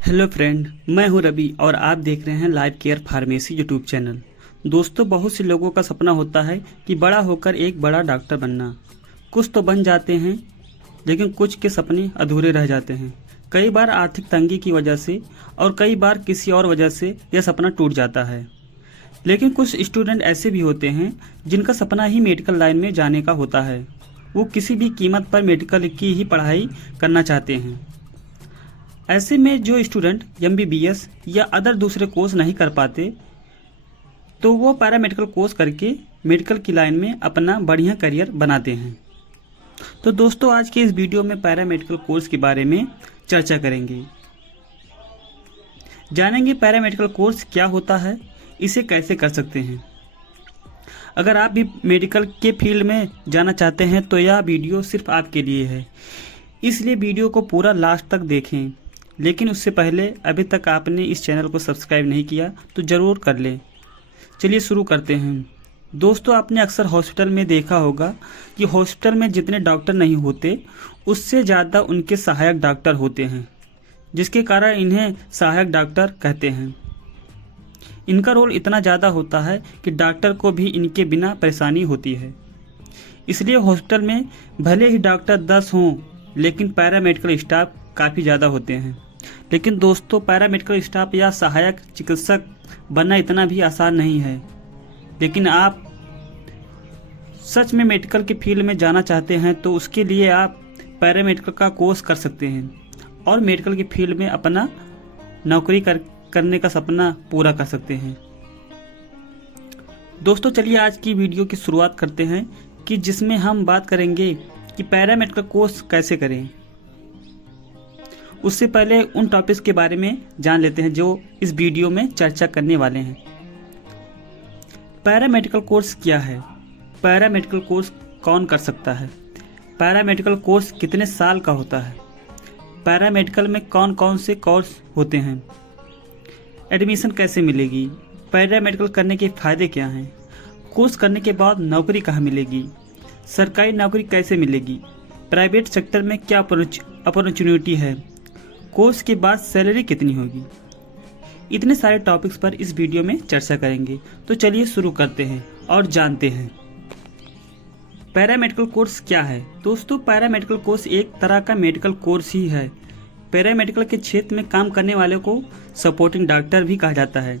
Hello friend, मैं हूं रवि और आप देख रहे हैं live care pharmacy YouTube channel. दोस्तों, बहुत से लोगों का सपना होता है कि बड़ा होकर एक बड़ा डॉक्टर बनना। कुछ तो बन जाते हैं, लेकिन कुछ के सपने अधूरे रह जाते हैं। कई बार आर्थिक तंगी की वजह से और कई बार किसी और वजह से यह सपना टूट जाता है। लेकिन कुछ स्टूडेंट ऐसे भी होते हैं जिनका सपना ही मेडिकल लाइन में जाने का होता है। वो किसी भी कीमत पर मेडिकल की ही पढ़ाई करना चाहते हैं। ऐसे में जो स्टूडेंट एमबीबीएस या अदर दूसरे कोर्स नहीं कर पाते, तो वो पैरामेडिकल कोर्स करके मेडिकल की लाइन में अपना बढ़िया करियर बनाते हैं। तो दोस्तों, आज के इस वीडियो में पैरामेडिकल कोर्स के बारे में चर्चा करेंगे। जानेंगे पैरामेडिकल कोर्स क्या होता है, इसे कैसे कर सकते हैं। अगर आप भी मेडिकल के फील्ड में जाना चाहते हैं तो यह वीडियो सिर्फ आपके लिए है, इसलिए वीडियो को पूरा लास्ट तक देखें। लेकिन उससे पहले अभी तक आपने इस चैनल को सब्सक्राइब नहीं किया तो ज़रूर कर लें। चलिए शुरू करते हैं। दोस्तों, आपने अक्सर हॉस्पिटल में देखा होगा कि हॉस्पिटल में जितने डॉक्टर नहीं होते, उससे ज़्यादा उनके सहायक डॉक्टर होते हैं, जिसके कारण इन्हें सहायक डॉक्टर कहते हैं। इनका रोल इतना ज़्यादा होता है कि डॉक्टर को भी इनके बिना परेशानी होती है। इसलिए हॉस्पिटल में भले ही डॉक्टर 10 हों, लेकिन पैरामेडिकल स्टाफ काफ़ी ज़्यादा होते हैं। लेकिन दोस्तों, पैरामेडिकल स्टाफ या सहायक चिकित्सक बनना इतना भी आसान नहीं है। लेकिन आप सच में मेडिकल के फील्ड में जाना चाहते हैं तो उसके लिए आप पैरामेडिकल का कोर्स कर सकते हैं और मेडिकल के फील्ड में अपना नौकरी करने का सपना पूरा कर सकते हैं। दोस्तों, चलिए आज की वीडियो की शुरुआत करते हैं कि जिसमें हम बात करेंगे कि पैरामेडिकल कोर्स कैसे करें। उससे पहले उन टॉपिक्स के बारे में जान लेते हैं जो इस वीडियो में चर्चा करने वाले हैं। पैरामेडिकल कोर्स क्या है? पैरामेडिकल कोर्स कौन कर सकता है? पैरामेडिकल कोर्स कितने साल का होता है? पैरामेडिकल में कौन कौन से कोर्स होते हैं? एडमिशन कैसे मिलेगी? पैरामेडिकल करने के फ़ायदे क्या हैं? कोर्स करने के बाद नौकरी कहाँ मिलेगी? सरकारी नौकरी कैसे मिलेगी? प्राइवेट सेक्टर में क्या अपॉर्चुनिटी है? कोर्स के बाद सैलरी कितनी होगी? इतने सारे टॉपिक्स पर इस वीडियो में चर्चा करेंगे। तो चलिए शुरू करते हैं और जानते हैं पैरामेडिकल कोर्स क्या है। दोस्तों, पैरामेडिकल कोर्स एक तरह का मेडिकल कोर्स ही है। पैरामेडिकल के क्षेत्र में काम करने वाले को सपोर्टिंग डॉक्टर भी कहा जाता है।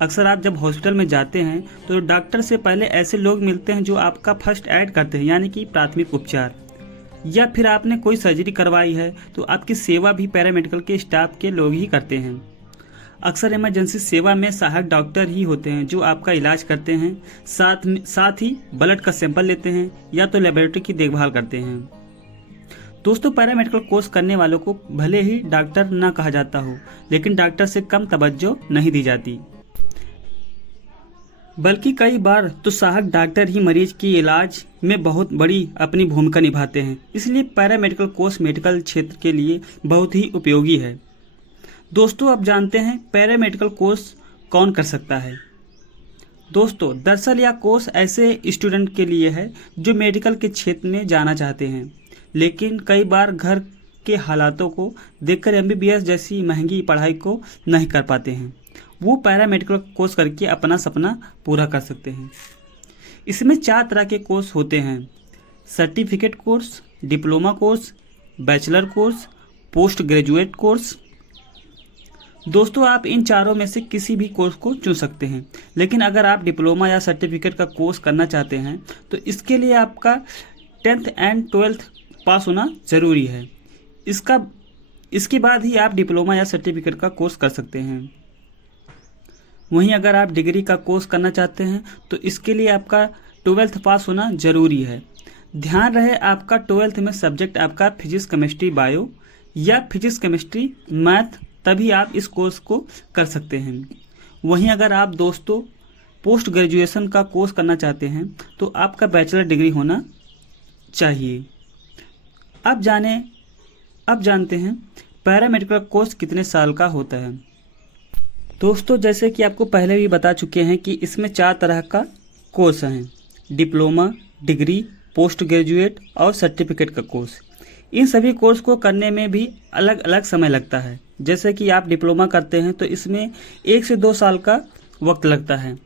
अक्सर आप जब हॉस्पिटल में जाते हैं तो डॉक्टर से पहले ऐसे लोग मिलते हैं जो आपका फर्स्ट एड करते हैं, यानी कि प्राथमिक उपचार। या फिर आपने कोई सर्जरी करवाई है तो आपकी सेवा भी पैरामेडिकल के स्टाफ के लोग ही करते हैं। अक्सर इमरजेंसी सेवा में सहायक डॉक्टर ही होते हैं जो आपका इलाज करते हैं, साथ ही ब्लड का सैंपल लेते हैं या तो लेबोरेटरी की देखभाल करते हैं। दोस्तों, पैरामेडिकल कोर्स करने वालों को भले ही डॉक्टर ना कहा जाता हो, लेकिन डॉक्टर से कम तवज्जो नहीं दी जाती, बल्कि कई बार तो सहायक डॉक्टर ही मरीज की इलाज में बहुत बड़ी अपनी भूमिका निभाते हैं। इसलिए पैरामेडिकल कोर्स मेडिकल क्षेत्र के लिए बहुत ही उपयोगी है। दोस्तों, अब जानते हैं पैरामेडिकल कोर्स कौन कर सकता है। दोस्तों, दरअसल यह कोर्स ऐसे स्टूडेंट के लिए है जो मेडिकल के क्षेत्र में जाना चाहते हैं, लेकिन कई बार घर के हालातों को देखकर एमबीबीएस जैसी महंगी पढ़ाई को नहीं कर पाते हैं। वो पैरामेडिकल कोर्स करके अपना सपना पूरा कर सकते हैं। इसमें 4 तरह के कोर्स होते हैं: certificate course, diploma course, bachelor course, post graduate course. दोस्तों, आप इन चारों में से किसी भी कोर्स को चुन सकते हैं, लेकिन अगर आप डिप्लोमा या सर्टिफिकेट का कोर्स करना चाहते हैं तो इसके लिए आपका 10th एंड 12th पास होना ज़रूरी है। इसके बाद ही आप डिप्लोमा या सर्टिफिकेट का कोर्स कर सकते हैं। वहीं अगर आप डिग्री का कोर्स करना चाहते हैं तो इसके लिए आपका 12th पास होना ज़रूरी है। ध्यान रहे, आपका 12th में सब्जेक्ट आपका फिजिक्स, केमिस्ट्री, बायो या फिजिक्स, केमिस्ट्री, मैथ, तभी आप इस कोर्स को कर सकते हैं। वहीं अगर आप दोस्तों पोस्ट ग्रेजुएशन का कोर्स करना चाहते हैं तो आपका बैचलर डिग्री होना चाहिए। अब जानते हैं पैरामेडिकल कोर्स कितने साल का होता है। दोस्तों, जैसे कि आपको पहले भी बता चुके हैं कि इसमें 4 तरह का कोर्स हैं: डिप्लोमा, डिग्री, पोस्ट ग्रेजुएट और सर्टिफिकेट का कोर्स। इन सभी कोर्स को करने में भी अलग अलग समय लगता है। जैसे कि आप डिप्लोमा करते हैं तो इसमें 1 से 2 साल का वक्त लगता है,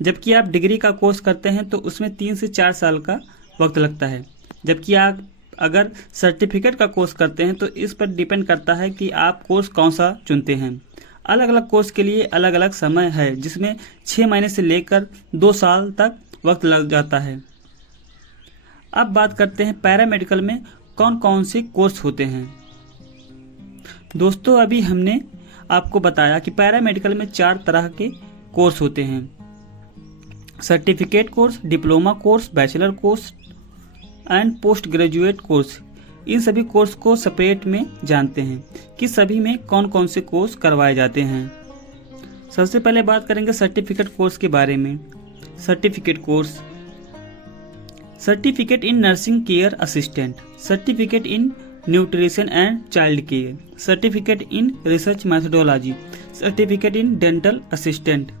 जबकि आप डिग्री का कोर्स करते हैं तो उसमें 3 से 4 साल का वक्त लगता है। जबकि आप अगर सर्टिफिकेट का कोर्स करते हैं तो इस पर डिपेंड करता है कि आप कोर्स कौन सा चुनते हैं। अलग अलग कोर्स के लिए अलग अलग समय है, जिसमें 6 महीने से लेकर 2 साल तक वक्त लग जाता है। अब बात करते हैं पैरामेडिकल में कौन कौन से कोर्स होते हैं। दोस्तों, अभी हमने आपको बताया कि पैरामेडिकल में 4 तरह के कोर्स होते हैं: certificate course, diploma course, bachelor course and post graduate course. इन सभी कोर्स को सेपरेट में जानते हैं कि सभी में कौन कौन से कोर्स करवाए जाते हैं। सबसे पहले बात करेंगे सर्टिफिकेट कोर्स के बारे में। Certificate course: certificate in nursing care assistant, certificate in nutrition and child care, certificate in research methodology, certificate in dental assistant,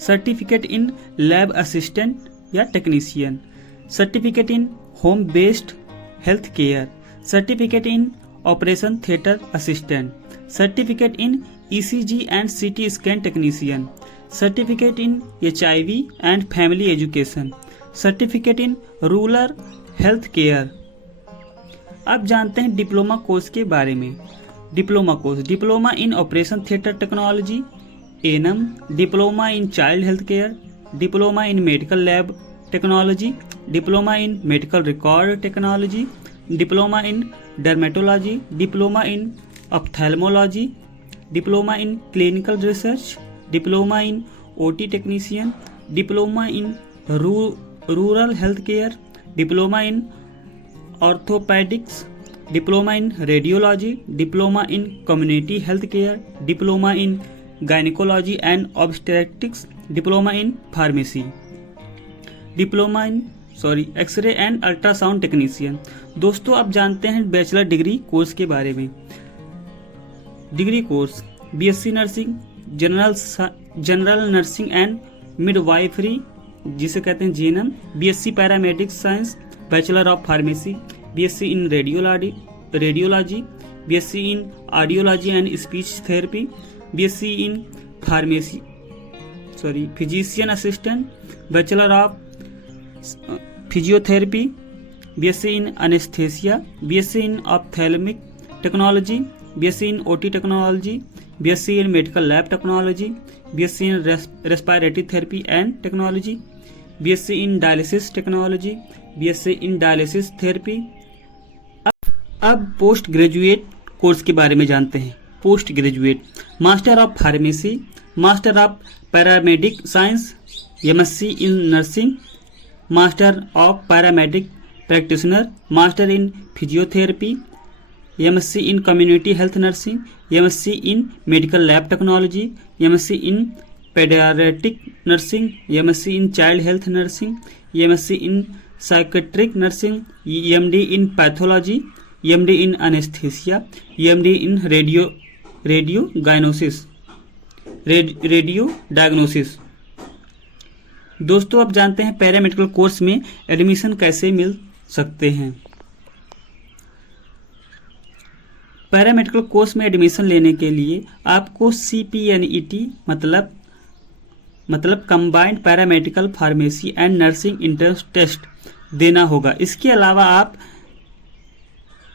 certificate in lab assistant या technician, certificate in home based health care, certificate in operation theatre assistant, certificate in ECG and CT scan technician, certificate in HIV and family education, certificate in rural health care. अब जानते हैं diploma course के बारे में। Diploma course: diploma in operation theatre technology ANM, diploma in child health care, diploma in medical lab technology, diploma in medical record technology, diploma in dermatology, diploma in ophthalmology, diploma in clinical research, diploma in OT technician, diploma in rural health care, diploma in orthopaedics, diploma in radiology, diploma in community health care, diploma in gynaecology and obstetrics, diploma in pharmacy, diploma in X ray and ultrasound technician. दोस्तों, अब जानते हैं bachelor degree course के बारे में। Degree course: BSc nursing, general nursing and midwifery जिसे कहते हैं GNM, BSc paramedics science, bachelor of pharmacy, BSc in radiology, BSc in audiology and speech therapy, BSc in physician assistant, bachelor of physiotherapy, BSc in anaesthesia, BSc in ophthalmic technology, BSc in OT technology, BSc in medical lab technology, BSc in respiratory therapy and technology, BSc in dialysis technology, BSc in dialysis therapy. अब post graduate course के बारे में जानते हैं। Post graduate: master of pharmacy, master of paramedic science, MSc in nursing, master of paramedic practitioner, master in physiotherapy, MSc in community health nursing, MSc in medical lab technology, MSc in paediatric nursing, MSc in child health nursing, MSc in psychiatric nursing, MD in pathology, MD in anaesthesia, MD in radio diagnosis. दोस्तों, अब जानते हैं paramedical course में admission कैसे मिल सकते हैं। Paramedical course में admission लेने के लिए आपको CPNET मतलब combined paramedical pharmacy and nursing entrance test देना होगा। इसके अलावा आप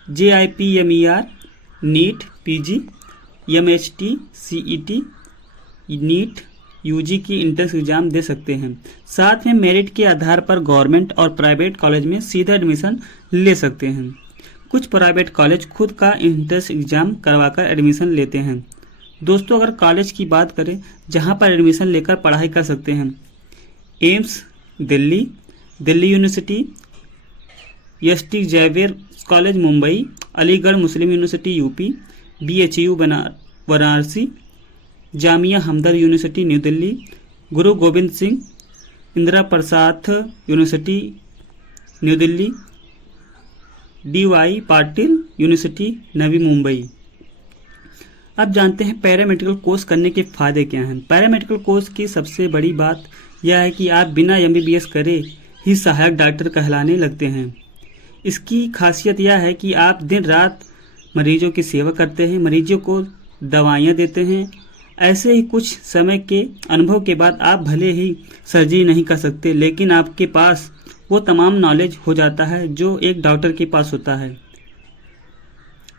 JIPMER, NEET PG, MHT, CET, NEET UG की एंट्रेंस एग्जाम दे सकते हैं। साथ में मेरिट के आधार पर गवर्नमेंट और प्राइवेट कॉलेज में सीधा एडमिशन ले सकते हैं। कुछ प्राइवेट कॉलेज खुद का एंट्रेंस एग्जाम करवाकर एडमिशन लेते हैं। दोस्तों, अगर कॉलेज की बात करें जहां पर एडमिशन लेकर पढ़ाई कर सकते हैं: AIIMS Delhi, Delhi university, ST Xavier college Mumbai, Aligarh Muslim university UP, BHU Varanasi, Jamia Hamdard university new Delhi, Guru Gobind Singh Indira Prasad university new Delhi, DY Patil university Navi Mumbai. अब जानते हैं पैरामेडिकल कोर्स करने के फायदे क्या हैं। पैरामेडिकल कोर्स की सबसे बड़ी बात यह है कि आप बिना MBBS करे ही सहायक डॉक्टर कहलाने लगते हैं। इसकी खासियत यह है कि आप दिन रात मरीजों की सेवा करते हैं, मरीजों को दवाइयाँ देते हैं। ऐसे ही कुछ समय के अनुभव के बाद आप भले ही सर्जरी नहीं कर सकते, लेकिन आपके पास वो तमाम नॉलेज हो जाता है जो एक डॉक्टर के पास होता है।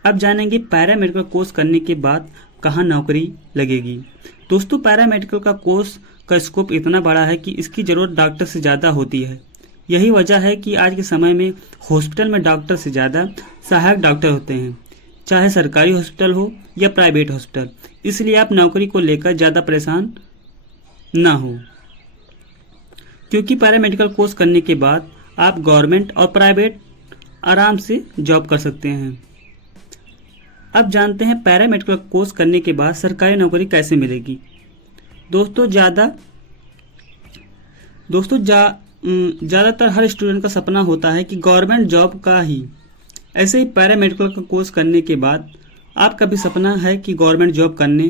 अब जानेंगे पैरामेडिकल कोर्स करने के बाद कहाँ नौकरी लगेगी। दोस्तों, पैरामेडिकल का कोर्स का स्कोप इतना बड़ा है कि इसकी ज़रूरत डॉक्टर से ज़्यादा होती है। यही वजह है कि आज के समय में हॉस्पिटल में डॉक्टर से ज़्यादा सहायक डॉक्टर होते हैं, चाहे सरकारी हॉस्पिटल हो या प्राइवेट हॉस्पिटल। इसलिए आप नौकरी को लेकर ज़्यादा परेशान ना हो, क्योंकि पैरामेडिकल कोर्स करने के बाद आप गवर्नमेंट और प्राइवेट आराम से जॉब कर सकते हैं। अब जानते हैं पैरामेडिकल कोर्स करने के बाद सरकारी नौकरी कैसे मिलेगी। ज़्यादातर हर स्टूडेंट का सपना होता है कि गवर्नमेंट जॉब का ही। ऐसे ही पैरामेडिकल का कोर्स करने के बाद आपका भी सपना है कि गवर्नमेंट जॉब करने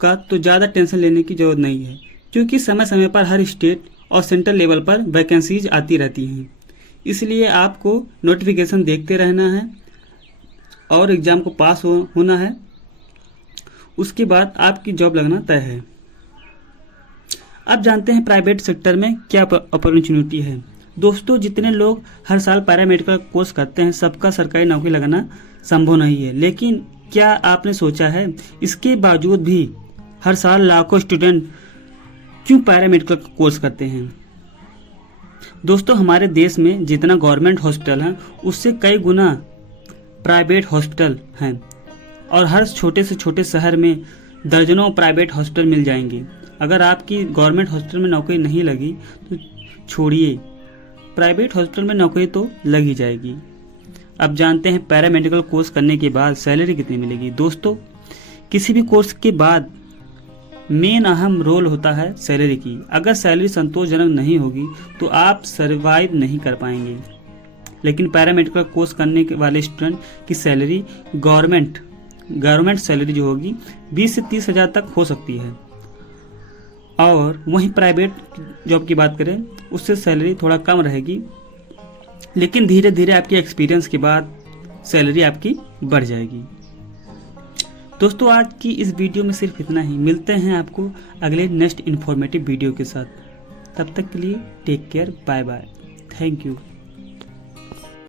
का, तो ज़्यादा टेंशन लेने की ज़रूरत नहीं है, क्योंकि समय समय पर हर स्टेट और सेंट्रल लेवल पर वैकेंसीज आती रहती हैं। इसलिए आपको नोटिफिकेशन देखते रहना है और एग्ज़ाम को पास होना है, उसके बाद आपकी जॉब लगना तय है। अब जानते हैं प्राइवेट सेक्टर में क्या अपॉर्चुनिटी है। दोस्तों, जितने लोग हर साल पैरामेडिकल कोर्स करते हैं, सबका सरकारी नौकरी लगना संभव नहीं है। लेकिन क्या आपने सोचा है, इसके बावजूद भी हर साल लाखों स्टूडेंट क्यों पैरामेडिकल कोर्स करते हैं? दोस्तों, हमारे देश में जितना गवर्नमेंट हॉस्पिटल है उससे कई गुना प्राइवेट हॉस्पिटल हैं, और हर छोटे से छोटे शहर में दर्जनों प्राइवेट हॉस्पिटल मिल जाएंगे। अगर आपकी गवर्नमेंट हॉस्पिटल में नौकरी नहीं लगी तो छोड़िए, प्राइवेट हॉस्पिटल में नौकरी तो लग ही जाएगी। अब जानते हैं पैरामेडिकल कोर्स करने के बाद सैलरी कितनी मिलेगी। दोस्तों, किसी भी कोर्स के बाद मेन अहम रोल होता है सैलरी की। अगर सैलरी संतोषजनक नहीं होगी तो आप सर्वाइव नहीं कर पाएंगे। लेकिन पैरामेडिकल कोर्स करने के वाले स्टूडेंट की सैलरी गवर्नमेंट सैलरी जो होगी 20 से 30 हज़ार तक हो सकती है, और वहीं प्राइवेट जॉब की बात करें उससे सैलरी थोड़ा कम रहेगी। लेकिन धीरे धीरे आपके एक्सपीरियंस के बाद सैलरी आपकी बढ़ जाएगी। दोस्तों, आज की इस वीडियो में सिर्फ इतना ही। मिलते हैं आपको अगले नेक्स्ट इन्फॉर्मेटिव वीडियो के साथ। तब तक के लिए take care, bye bye, thank you.